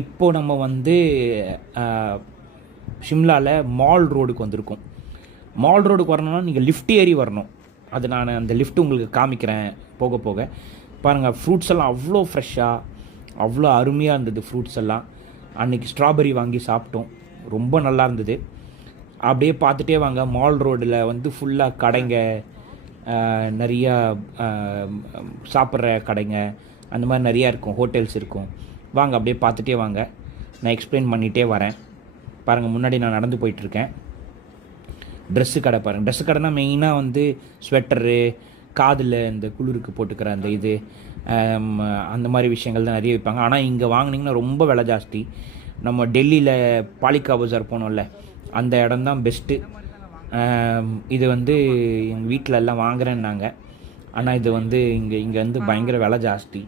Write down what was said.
இப்போ நம்ம வந்து ஷிம்லாவில் மால் ரோடுக்கு வந்திருக்கோம். மால் ரோடுக்கு வரணும்னா நீங்கள் லிஃப்ட் ஏறி வரணும். அது நான் அந்த லிஃப்ட் உங்களுக்கு காமிக்கிறேன் போக போக. பாருங்கள் ஃப்ரூட்ஸ் எல்லாம் அவ்வளோ ஃப்ரெஷ்ஷாக அவ்வளோ அருமையாக இருந்தது ஃப்ரூட்ஸ் எல்லாம். அன்றைக்கி ஸ்ட்ராபெரி வாங்கி சாப்பிட்டோம். ரொம்ப நல்லா இருந்தது. அப்படியே பார்த்துட்டே வாங்க மால் ரோடில் வந்து ஃபுல்லாக கடைங்க. நிறையா சாப்பிட்ற கடைங்க. அந்த மாதிரி நிறையா இருக்கும் ஹோட்டல்ஸ் இருக்கும். வாங்க அப்படியே பார்த்துட்டே வாங்க. நான் எக்ஸ்பிளைன் பண்ணிகிட்டே வரேன். பாருங்கள் முன்னாடி நான் நடந்து போயிட்டுருக்கேன். ட்ரெஸ்ஸு கடை பாருங்கள் ட்ரெஸ்ஸு கடைனா மெயினாக வந்து ஸ்வெட்டரு காதில் இந்த குளிருக்கு போட்டுக்கிற அந்த இது அந்த மாதிரி விஷயங்கள் தான் நிறைய விற்பாங்க. ஆனால் இங்கே வாங்குனீங்கன்னா ரொம்ப விலை ஜாஸ்தி. நம்ம டெல்லியில் பாலிகா பஜார் போனோம்ல அந்த இடம் தான் பெஸ்ட்டு இது வந்து எங்கள் வீட்டில் எல்லாம் வாங்குறேன்னாங்க. ஆனால் இது வந்து இங்கே இங்கே வந்து பயங்கர விலை ஜாஸ்தி.